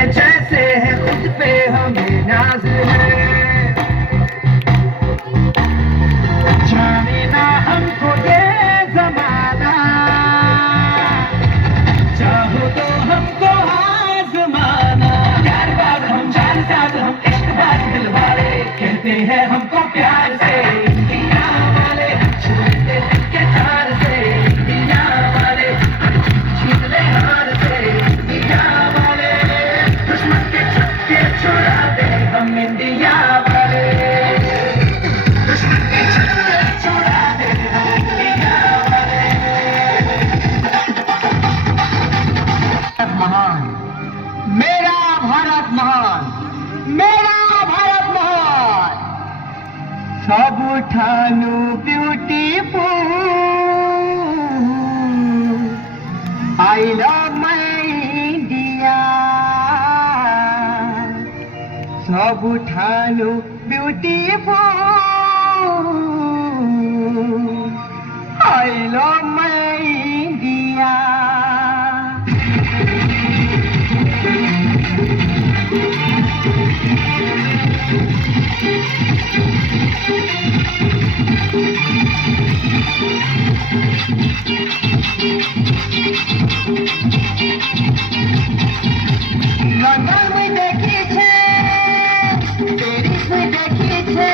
है जैसे है खुद पे हमें नाज है। जाने ना हमको ये जमाना, चाहो तो हमको आजमाना। प्यार बात हम जान साथ हम इश्क बात दिल वाले, कहते हैं हमको प्यार से इंडिया वाले। छूटे दिल के तार से इंडिया वाले, छीन ले हार से इंडिया वाले। दुश्मन के छक्के छुड़ा दे हम इंडिया वाले, दुश्मन के छक्के छुड़ा दे हम इंडिया वाले। महान, मेरा भारत महान, मेरा भारत महान। ସବୁଠାରୁ beautiful, I love my India। ସବୁଠାରୁ beautiful, I love my India। London में देखी छे, पेरिस में देखी छे,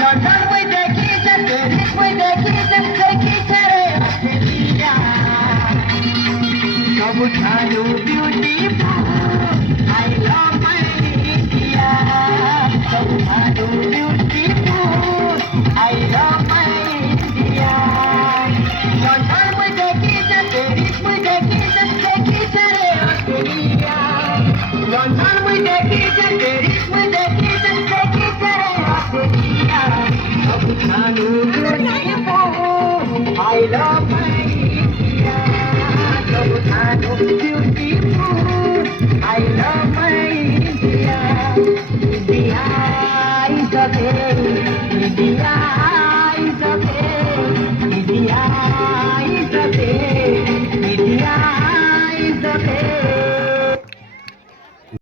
लंदन में देखी छे, पेरिस में देखी छे, देखी छे रे ऑस्ट्रेलिया। सबठारू beautiful, I love my India। सबठारू beautiful, I love my India। London में देखी छे, पेरिस में देखी छे, देखी छे रे ऑस्ट्रेलिया। लंदन में देखी छे, पेरिस में देखी छे, देखी छे रे ऑस्ट्रेलिया। सबठारू beautiful, I love my India। सबठारू beautiful, I love my India। India is okay, India is okay,